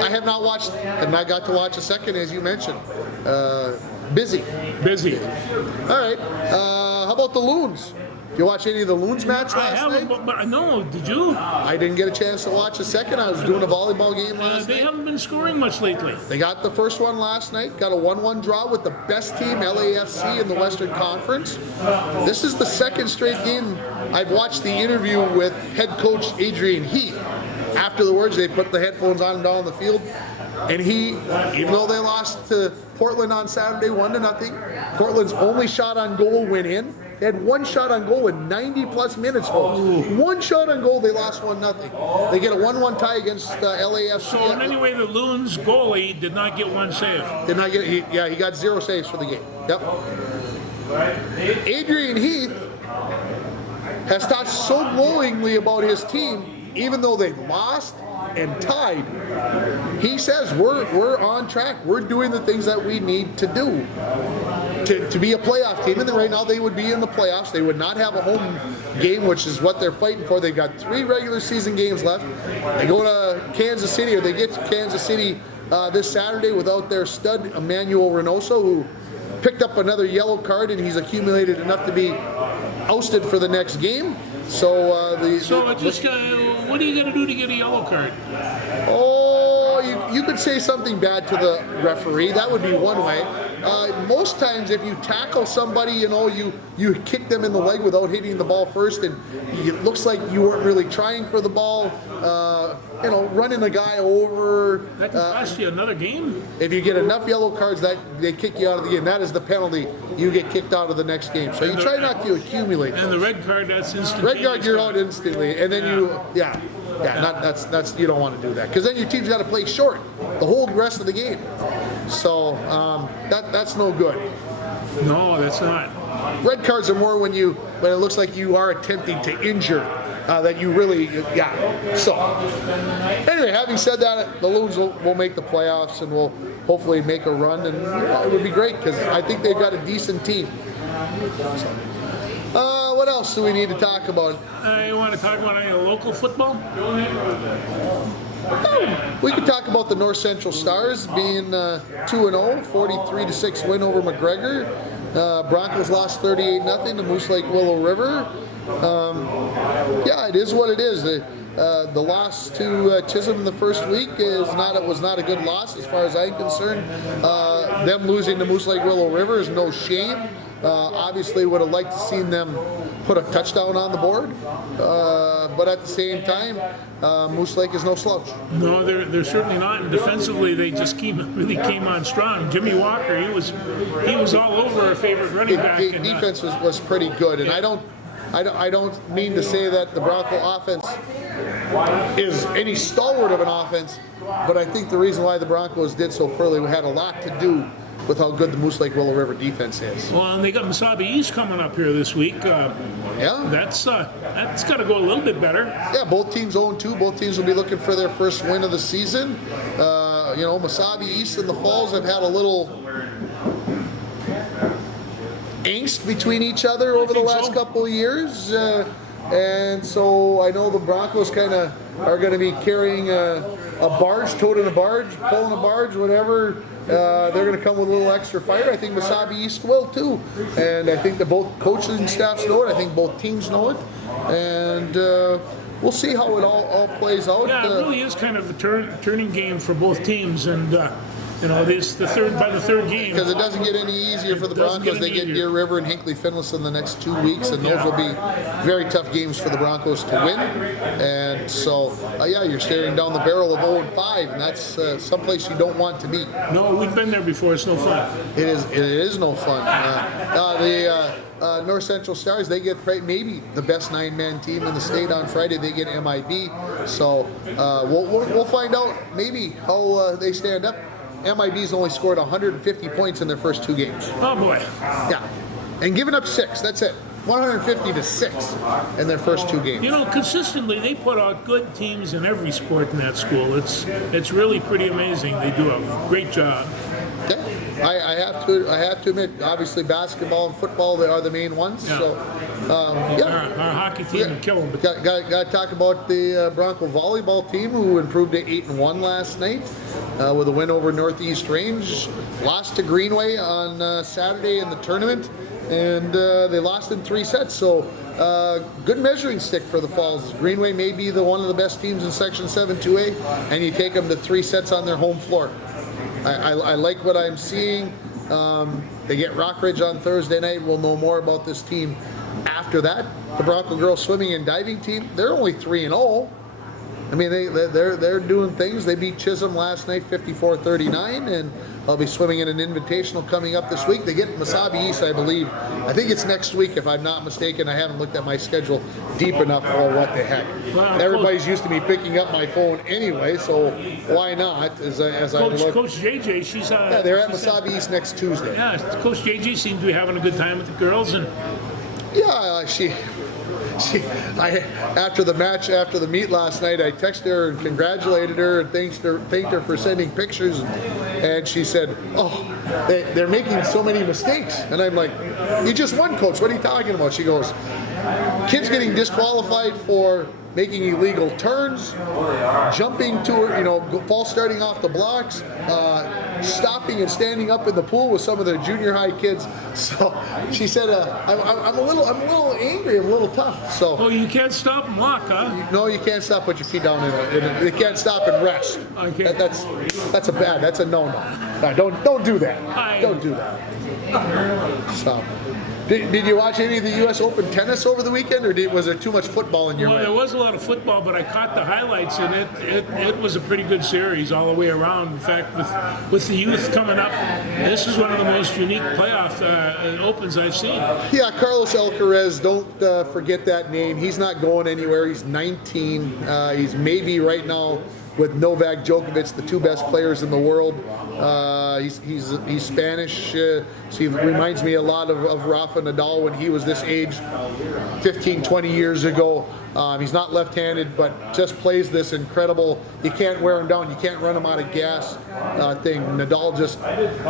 I have not watched, and I got to watch a second, as you mentioned. Busy. All right. How about the Loons? Did you watch any of the Loons match last I haven't, night? but no, did you? I didn't get a chance to watch a second. I was doing a volleyball game last They night. haven't been scoring much lately. They got the first one last night, got a 1-1 draw with the best team, LAFC, in the Western Conference. This is the second straight game I've watched the interview with head coach Adrian Heath. After the words, they put the headphones on and down the field. And he, even though they lost to Portland on Saturday 1-0, Portland's only shot on goal went in. They had one shot on goal in 90-plus minutes, folks. One shot on goal, they lost 1-0. They get a 1-1 tie against LAFC. So in any way, the Loons goalie did not get one save. Did not get. He got 0 saves for the game. Yep. Adrian Heath has talked so glowingly about his team, even though they lost and tied. He says we're on track. We're doing the things that we need to do to be a playoff team. And right now they would be in the playoffs. They would not have a home game, which is what they're fighting for. They've got 3 regular season games left. They go to Kansas City, or they get to Kansas City this Saturday without their stud Emmanuel Reynoso, who picked up another yellow card, and he's accumulated enough to be ousted for the next game. So what are you going to do to get a yellow card? Oh, you could say something bad to the referee. That would be one way. Most times, if you tackle somebody, you kick them in the leg without hitting the ball first, and it looks like you weren't really trying for the ball. Running a guy over. That can cost you another game. If you get enough yellow cards, that they kick you out of the game. That is the penalty. You get kicked out of the next game. So you try not to accumulate. And the red card, that's instant. Red card, you're out instantly, and then that's you don't want to do that, because then your team's got to play short the whole rest of the game. So that's no good. No, that's not. Red cards are more when it looks like you are attempting to injure. That you really, So, anyway, having said that, the Loons will make the playoffs and will hopefully make a run, and it would be great because I think they've got a decent team. What else do we need to talk about? You want to talk about any local football? We could talk about the North Central Stars being 2-0, 43-6 win over McGregor. Broncos lost 38-0 to Moose Lake Willow River. It is what it is. The loss to Chisholm in the first week was not a good loss as far as I'm concerned. Them losing to Moose Lake Willow River is no shame. Obviously would have liked to seen them put a touchdown on the board, but at the same time, Moose Lake is no slouch. No, they're certainly not. And defensively, they just really came on strong. Jimmy Walker, he was all over our favorite running back. The defense was pretty good, and I don't mean to say that the Bronco offense is any stalwart of an offense, but I think the reason why the Broncos did so poorly had a lot to do with how good the Moose Lake Willow River defense is. Well, and they got Mesabi East coming up here this week. That's got to go a little bit better. Yeah, both teams 0-2. Both teams will be looking for their first win of the season. Mesabi East and the Falls have had a little angst between each other over the last couple of years. And so I know the Broncos kind of are going to be carrying a barge, toting a barge, pulling a barge, whatever. They're going to come with a little extra fire. I think Mesabi East will too. And I think that both coaches and staffs know it. I think both teams know it. and we'll see how it all plays out. Yeah, it really is kind of a turning game for both teams, and this by the third game. Because it doesn't get any easier for the Broncos. They get Deer River and Hinckley Finlayson the next 2 weeks, and those will be very tough games for the Broncos to win. And so, you're staring down the barrel of 0-5, and that's someplace you don't want to be. No, we've been there before. It's no fun. It is no fun. The North Central Stars, they get maybe the best 9-man team in the state on Friday. They get MIB. So we'll find out maybe how they stand up. MIB's only scored 150 points in their first 2 games. Oh boy. Yeah. And giving up 6, that's it. 150 to 6 in their first 2 games. Consistently they put out good teams in every sport in that school. It's really pretty amazing. They do a great job. Yeah. I have to admit, obviously basketball and football, they are the main ones. Yeah. So our hockey team would kill them. Got to talk about the Bronco volleyball team, who improved to 8-1 last night with a win over Northeast Range. Lost to Greenway on Saturday in the tournament, and they lost in 3 sets. So good measuring stick for the Falls. Greenway may be one of the best teams in Section 7 2A, and you take them to 3 sets on their home floor. I like what I'm seeing. They get Rockridge on Thursday night. We'll know more about this team after that. The Bronco girls swimming and diving team, they're only 3-0. I mean, they're doing things. They beat Chisholm last night 54-39, and I'll be swimming in an invitational coming up this week. They get Mesabi East, I believe. I think it's next week, if I'm not mistaken. I haven't looked at my schedule deep enough for what the heck. Well, everybody's used to me picking up my phone anyway, so why not? As I look. Coach JJ, she's they're at Mesabi East next Tuesday. Yeah, Coach JJ seems to be having a good time with the girls, and after the meet last night, I texted her and congratulated her and thanked her for sending pictures, and she said, "Oh, they're making so many mistakes," and I'm like, "You just won, Coach. What are you talking about?" She goes, "Kids getting disqualified for making illegal turns, jumping to false starting off the blocks, stopping and standing up in the pool with some of the junior high kids." So she said, "I'm a little angry, I'm a little tough." So you can't stop and walk, huh? no, you can't stop. Put your feet down you can't stop and rest. Okay. That's a no-no. Don't do that. Don't do that. So. Did you watch any of the U.S. Open tennis over the weekend, or was there too much football in your way? There was a lot of football, but I caught the highlights, and it was a pretty good series all the way around. In fact, with the youth coming up, this is one of the most unique playoff opens I've seen. Yeah, Carlos Alcaraz, don't forget that name. He's not going anywhere. He's 19. He's maybe right now with Novak Djokovic, the 2 best players in the world. He's Spanish, so he reminds me a lot of Rafa Nadal when he was this age 15, 20 years ago. He's not left-handed, but just plays this incredible, you can't wear him down, you can't run him out of gas thing. Nadal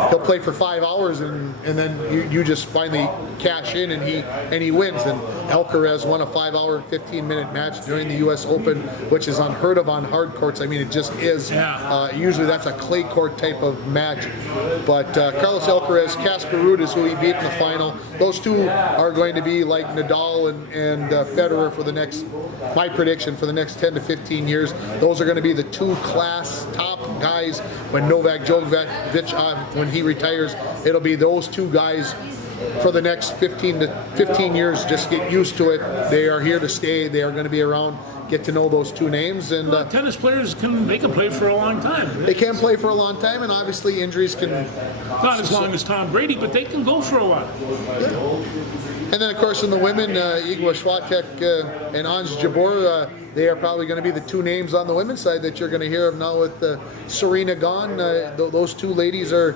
he'll play for 5 hours and then you just finally cash in and he wins. And Alcaraz won a 5-hour, 15-minute match during the U.S. Open, which is unheard of on hard courts. I mean, it just is. Usually that's a clay court type of match. But Carlos Alcaraz, Casper Ruud is who he beat in the final. Those 2 are going to be like Nadal and Federer for the next, my prediction, for the next 10 to 15 years. Those are going to be the 2 class top guys. When Novak Djokovic, when he retires, it'll be those 2 guys for the next 15 years. Just get used to it. They are here to stay. They are going to be around. Get to know those 2 names. And tennis players can play for a long time. They can play for a long time, and obviously injuries can. Not as long as Tom Brady, but they can go for a while. Yeah. And then, of course, in the women, Igor Swiatek and Anj Jabeur, they are probably going to be the 2 names on the women's side that you're going to hear of now with Serena gone. Those 2 ladies are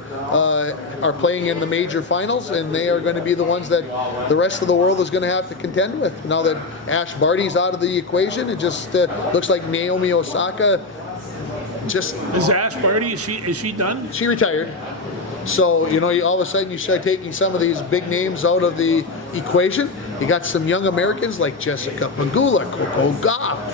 playing in the major finals, and they are going to be the ones that the rest of the world is going to have to contend with. Now that Ash Barty's out of the equation, it just looks like Naomi Osaka just... Is Ash Barty, is she done? She retired. So, all of a sudden you start taking some of these big names out of the equation. You got some young Americans like Jessica Pegula, Coco Gauff.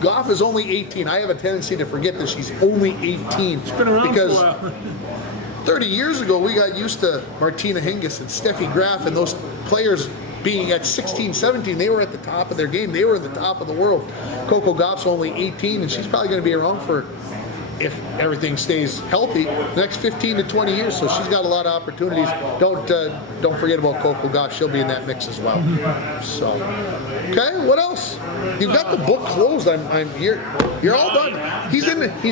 Gauff is only 18. I have a tendency to forget that she's only 18. She's been around because for a while. 30 years ago, we got used to Martina Hingis and Steffi Graf and those players being at 16, 17, they were at the top of their game. They were at the top of the world. Coco Gauff's only 18, and she's probably going to be around for, if everything stays healthy, the next 15 to 20 years. So she's got a lot of opportunities. Don't forget about Coco Gauff. She'll be in that mix as well. So, okay, what else? You've got the book closed. You're all done. He's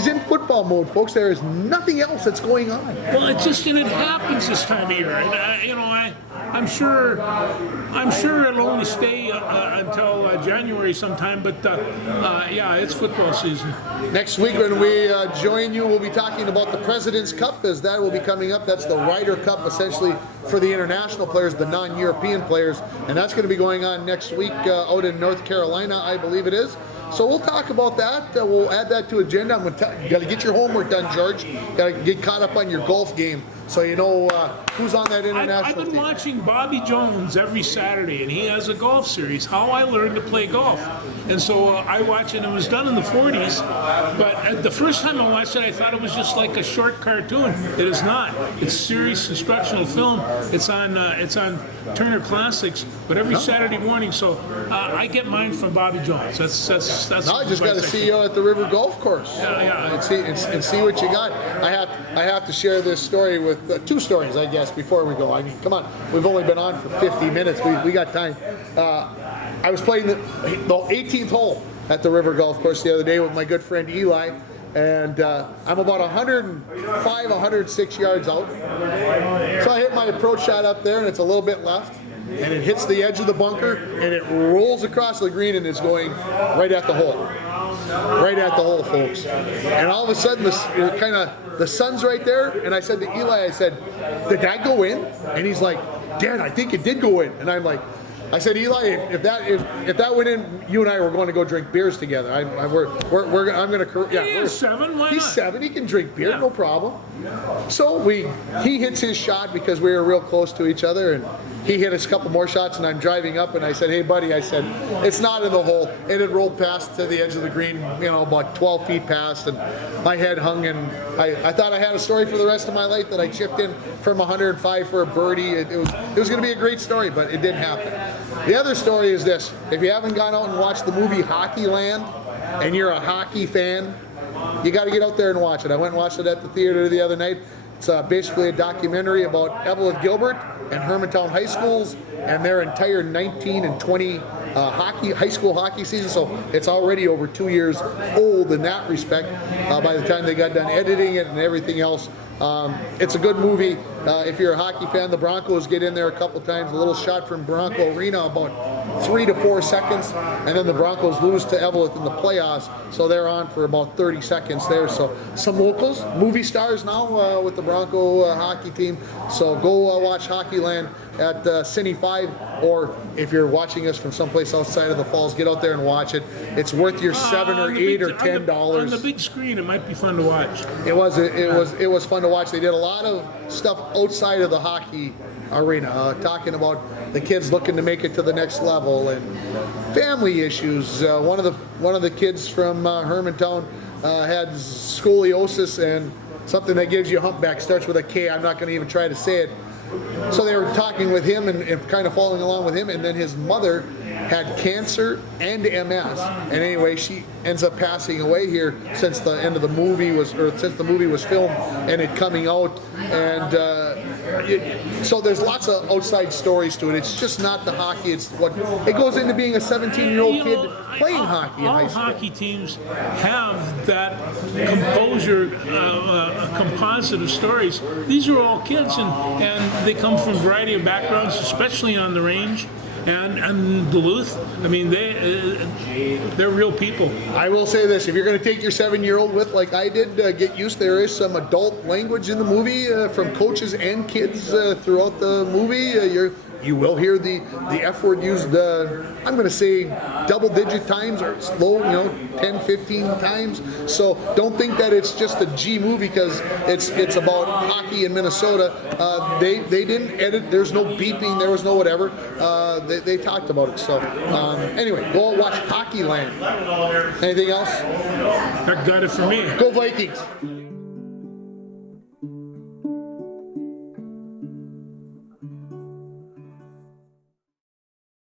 in football mode, folks. There is nothing else that's going on. Well, it happens this time of year. And, I'm sure it'll only stay until January sometime. But yeah, it's football season. Next week when we join you, we'll be talking about the President's Cup, as that will be coming up. That's the Ryder Cup, essentially, for the international players, the non-European players. And that's going to be going on next week out in North Carolina, I believe it is. So we'll talk about that. We'll add that to agenda. You got to get your homework done, George. Got to get caught up on your golf game, so you know who's on that international I've been team. watching Bobby Jones every Saturday, and he has a golf series, How I Learned to Play Golf. And so I watch it. It was done in the 40s, but the first time I watched it, I thought it was just like a short cartoon. It is not. It's serious instructional film. It's on Turner Classics, but every Saturday morning. So I get mine from Bobby Jones. That's. No, I just got to see you at the River Golf Course. Yeah. And see what you got. I have to share this story with two stories, I guess, before we go. I mean, come on, we've only been on for 50 minutes. We got time. I was playing the 18th hole at the River Golf Course the other day with my good friend Eli, and I'm about 105, 106 yards out. So I hit my approach shot up there, and it's a little bit left. And it hits the edge of the bunker, and it rolls across the green, and it's going right at the hole. Right at the hole, folks. And all of a sudden, the sun's right there, and I said to Eli, I said, did that go in? And he's like, Dad, I think it did go in. And I'm like, I said, Eli, if that went in, you and I were going to go drink beers together. I'm going to. Yeah, He's 7. Why he's not? 7. He can drink beer, Yeah. no problem. So he hits his shot because we were real close to each other, and he hit us a couple more shots, and I'm driving up, and I said, hey, buddy, I said, it's not in the hole. And it rolled past to the edge of the green, about 12 feet past, and my head hung, and I thought I had a story for the rest of my life that I chipped in from 105 for a birdie. It was going to be a great story, but it didn't happen. The other story is this. If you haven't gone out and watched the movie Hockeyland, and you're a hockey fan, you got to get out there and watch it. I went and watched it at the theater the other night. It's basically a documentary about Evelyn Gilbert and Hermantown High Schools and their entire 19 and 20 high school hockey season. So it's already over 2 years old in that respect by the time they got done editing it and everything else. It's a good movie. If you're a hockey fan, the Broncos get in there a couple times. A little shot from Bronco Arena, about 3 to 4 seconds, and then the Broncos lose to Evelyn in the playoffs, so they're on for about 30 seconds there. So some locals, movie stars now with the Bronco hockey team. So go watch Hockeyland at Cine 5, or if you're watching us from someplace outside of the Falls, get out there and watch it. It's worth your $7 or $8 or $10. On the big screen, it might be fun to watch. It was fun to watch. They did a lot of stuff outside of the hockey arena, talking about the kids looking to make it to the next level and family issues. One of the kids from Hermantown had scoliosis and something that gives you a humpback, starts with a K. I'm not going to even try to say it. So they were talking with him and kind of following along with him, and then his mother had cancer and MS, and anyway, she ends up passing away here since the end of the movie since the movie was filmed and it coming out, and so there's lots of outside stories to it. It's just not the hockey. It's what it goes into being a 17-year-old kid playing hockey in high school. All hockey teams have that composure, composite of stories. These are all kids, and they come from a variety of backgrounds, especially on the range. And Duluth, I mean, they're real people. I will say this: if you're going to take your 7-year-old with, like I did, get used. There is some adult language in the movie from coaches and kids throughout the movie. You will hear the F word used, I'm going to say double-digit times or slow, 10, 15 times. So don't think that it's just a G movie because it's about hockey in Minnesota. They didn't edit. There's no beeping. There was no whatever. They talked about it. So anyway, go watch Hockeyland. Anything else? That got it for me. Go Vikings.